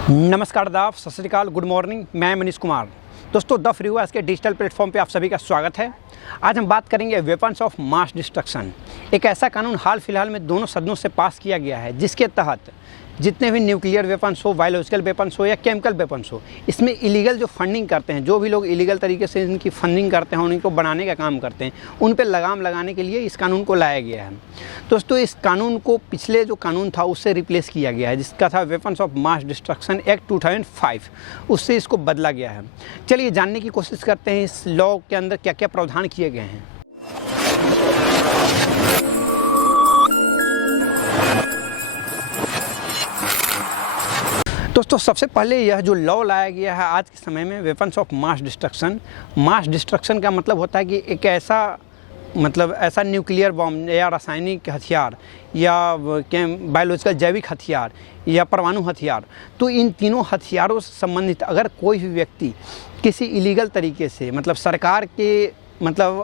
नमस्कार आदाब, सत श्री अकाल, गुड मॉर्निंग। मैं मनीष कुमार। दोस्तों, द फ्री हुआ के डिजिटल प्लेटफॉर्म पे आप सभी का स्वागत है। आज हम बात करेंगे वेपन्स ऑफ मास डिस्ट्रक्शन। एक ऐसा कानून हाल फिलहाल में दोनों सदनों से पास किया गया है जिसके तहत जितने भी न्यूक्लियर वेपन्स हो, बायोलॉजिकल वेपन्स हो या केमिकल वेपन्स हो, इसमें इलीगल जो फंडिंग करते हैं, जो भी लोग इलीगल तरीके से इनकी फंडिंग करते हैं, उनको बनाने का काम करते हैं, उन पर लगाम लगाने के लिए इस कानून को लाया गया है। दोस्तों, इस कानून को पिछले जो कानून था उससे रिप्लेस किया गया है, जिसका था weapons of mass destruction act 2005। उससे इसको बदला गया है। चलिए जानने की कोशिश करते हैं इस लॉ के अंदर क्या क्या प्रावधान किए गए हैं। दोस्तों, सबसे पहले यह जो लॉ लाया गया है आज के समय में, वेपन्स ऑफ मास डिस्ट्रक्शन का मतलब होता है कि एक ऐसा न्यूक्लियर बॉम्ब या रासायनिक हथियार या बायोलॉजिकल जैविक हथियार या परमाणु हथियार, तो इन तीनों हथियारों से संबंधित अगर कोई भी व्यक्ति किसी इलीगल तरीके से, सरकार के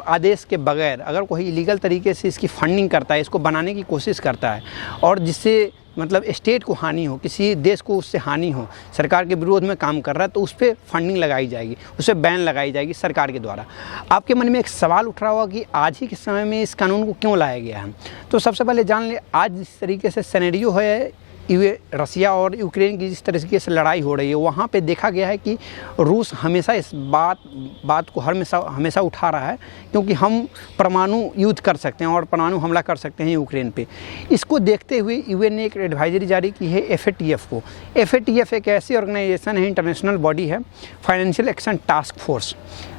आदेश के बगैर अगर कोई इलीगल तरीके से इसकी फंडिंग करता है, इसको बनाने की कोशिश करता है और जिससे स्टेट को हानि हो, किसी देश को उससे हानि हो, सरकार के विरोध में काम कर रहा है, तो उस पर फंडिंग लगाई जाएगी, उस पर बैन लगाई जाएगी सरकार के द्वारा। आपके मन में एक सवाल उठ रहा होगा कि आज ही के समय में इस कानून को क्यों लाया गया है। तो सबसे पहले जान ले, आज जिस तरीके से सिनेरियो है, रसिया और यूक्रेन की जिस तरीके से लड़ाई हो रही है, वहाँ पे देखा गया है कि रूस हमेशा इस बात को हमेशा उठा रहा है, क्योंकि हम परमाणु युद्ध कर सकते हैं और परमाणु हमला कर सकते हैं यूक्रेन पे। इसको देखते हुए यूएन ने एक एडवाइजरी जारी की है FATF को। FATF एक ऐसी ऑर्गेनाइजेशन है, इंटरनेशनल बॉडी है, financial action task force.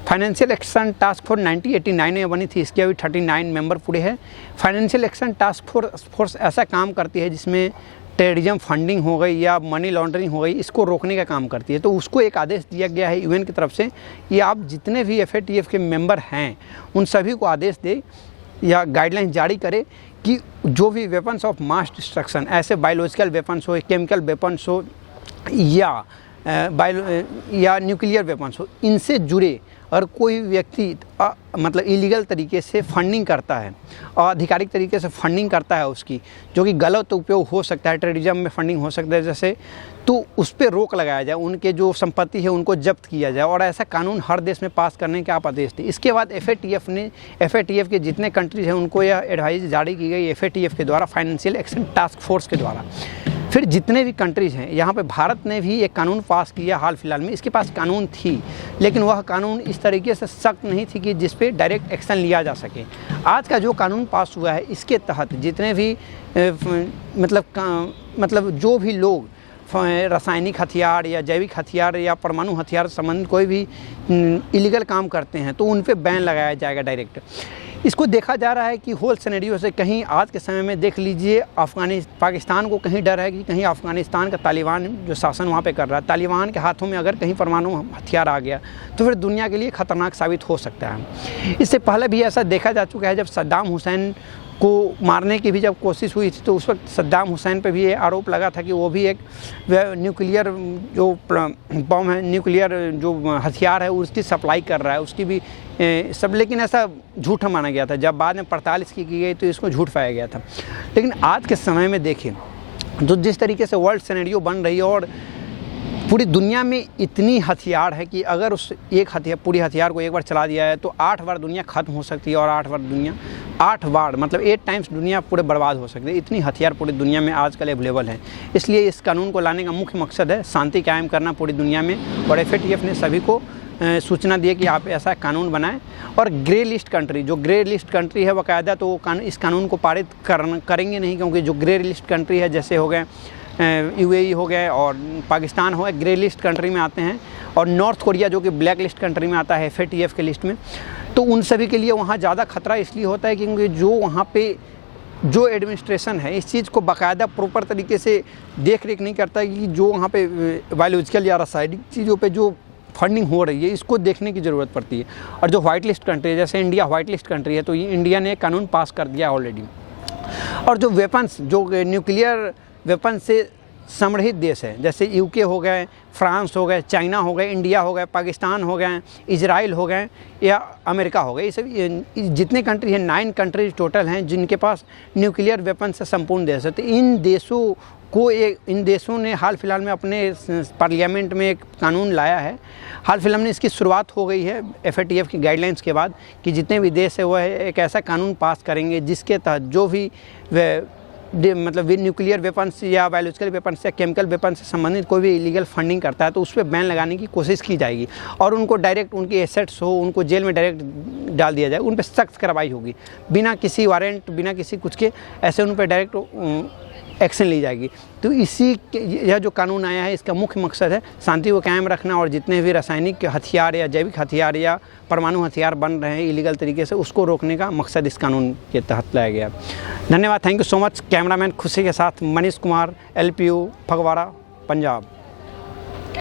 Financial action task force 1989 में बनी थी, इसके अभी 39 मेंबर पूरे हैं। फाइनेंशियल एक्शन टास्क फोर्स ऐसा काम करती है जिसमें टेररिज्म फंडिंग हो गई या मनी लॉन्ड्रिंग हो गई, इसको रोकने का काम करती है। तो उसको एक आदेश दिया गया है यूएन की तरफ से कि आप जितने भी FATF के मेंबर हैं उन सभी को आदेश दे या गाइडलाइन जारी करे कि जो भी वेपन्स ऑफ मास डिस्ट्रक्शन, ऐसे बायोलॉजिकल वेपन्स हो, केमिकल वेपन्स हो या न्यूक्लियर वेपन्स हो, इनसे जुड़े और कोई व्यक्ति इलीगल तरीके से फंडिंग करता है, आधिकारिक तरीके से फंडिंग करता है उसकी, जो कि गलत उपयोग हो सकता है, टेररिज्म में फंडिंग हो सकता है जैसे, तो उस पर रोक लगाया जाए, उनके जो संपत्ति है उनको जब्त किया जाए। और ऐसा कानून हर देश में पास करने के आप आदेश थे। इसके बाद FATF के जितने कंट्रीज हैं उनको यह एडवाइस जारी की गई FATF के द्वारा, फाइनेंशियल एक्शन टास्क फोर्स के द्वारा। फिर जितने भी कंट्रीज़ हैं, यहाँ पे भारत ने भी एक कानून पास किया हाल फिलहाल में। इसके पास कानून थी, लेकिन वह कानून इस तरीके से सख्त नहीं थी कि जिस पे डायरेक्ट एक्शन लिया जा सके। आज का जो कानून पास हुआ है, इसके तहत जितने भी जो भी लोग रासायनिक हथियार या जैविक हथियार या परमाणु हथियार संबंधित कोई भी इलीगल काम करते हैं, तो उन पे बैन लगाया जाएगा डायरेक्ट। इसको देखा जा रहा है कि होल सिनेरियो से कहीं आज के समय में देख लीजिए, पाकिस्तान को कहीं डर है कि कहीं अफ़गानिस्तान का तालिबान जो शासन वहाँ पे कर रहा है, तालिबान के हाथों में अगर कहीं परमाणु हथियार आ गया तो फिर दुनिया के लिए ख़तरनाक साबित हो सकता है। इससे पहले भी ऐसा देखा जा चुका है, जब सद्दाम हुसैन को मारने की भी जब कोशिश हुई थी, तो उस वक्त सद्दाम हुसैन पे भी ये आरोप लगा था कि वो भी एक न्यूक्लियर जो बम है, न्यूक्लियर जो हथियार है, उसकी सप्लाई कर रहा है, उसकी भी सब, लेकिन ऐसा झूठा माना गया था। जब बाद में पड़ताल इसकी की गई तो इसको झूठ पाया गया था। लेकिन आज के समय में देखें तो जिस तरीके से वर्ल्ड सिनेरियो बन रही है और पूरी दुनिया में इतनी हथियार है कि अगर उस पूरी हथियार को एक बार चला दिया है तो 8 बार दुनिया ख़त्म हो सकती है, और 8 बार 8 टाइम्स दुनिया पूरे बर्बाद हो सकती है। इतनी हथियार पूरी दुनिया में आजकल अवेलेबल है। इसलिए इस कानून को लाने का मुख्य मकसद है शांति कायम करना पूरी दुनिया में। और FATF ने सभी को सूचना दी है कि आप ऐसा कानून बनाएं। और ग्रे लिस्ट कंट्री है बाकायदा, तो वो इस कानून को पारित करेंगे नहीं, क्योंकि जो ग्रे लिस्ट कंट्री है, जैसे हो गए UAE हो गए और पाकिस्तान हो गए, ग्रे लिस्ट कंट्री में आते हैं, और नॉर्थ कोरिया जो कि ब्लैक लिस्ट कंट्री में आता है FATF के लिस्ट में। तो उन सभी के लिए वहाँ ज़्यादा खतरा इसलिए होता है क्योंकि जो वहाँ पे जो एडमिनिस्ट्रेशन है, इस चीज़ को बाकायदा प्रॉपर तरीके से देख रेख नहीं करता है कि जो वहाँ पे बायोलॉजिकल या रासायनिक चीज़ों पे जो फंडिंग हो रही है, इसको देखने की ज़रूरत पड़ती है। और जो वाइट लिस्ट कंट्री है, जैसे इंडिया वाइट लिस्ट कंट्री है, तो ये इंडिया ने कानून पास कर दिया ऑलरेडी। और जो वेपन्स, जो न्यूक्लियर वेपन से समृद्ध देश है, जैसे UK हो गए, फ्रांस हो गए, चाइना हो गए, इंडिया हो गए, पाकिस्तान हो गए, इजराइल हो गए या अमेरिका हो गए, ये सब जितने कंट्री हैं, 9 कंट्रीज टोटल हैं जिनके पास न्यूक्लियर वेपन से संपूर्ण देश है। तो इन देशों इन देशों ने हाल फिलहाल में अपने पार्लियामेंट में एक कानून लाया है। हाल फिलहाल में इसकी शुरुआत हो गई है FATF की गाइडलाइंस के बाद कि जितने भी देश है वह एक ऐसा कानून पास करेंगे जिसके तहत जो भी मतलब न्यूक्लियर वेपन्स या बायोलॉजिकल वेपन्स या केमिकल वेपन्स से संबंधित कोई भी इलीगल फंडिंग करता है तो उस पर बैन लगाने की कोशिश की जाएगी और उनको डायरेक्ट उनकी एसेट्स हो उनको जेल में डायरेक्ट डाल दिया जाए, उन पर सख्त कार्रवाई होगी, बिना किसी वारंट बिना किसी कुछ के ऐसे उन पर डायरेक्ट एक्शन ली जाएगी। तो यह जो कानून आया है इसका मुख्य मकसद है शांति को कायम रखना और जितने भी रासायनिक हथियार या जैविक हथियार या परमाणु हथियार बन रहे हैं इलीगल तरीके से उसको रोकने का मकसद इस कानून के तहत लाया गया। धन्यवाद, thank you so much. Cameraman खुशी के साथ मनीष कुमार, LPU फगवाड़ा, पंजाब।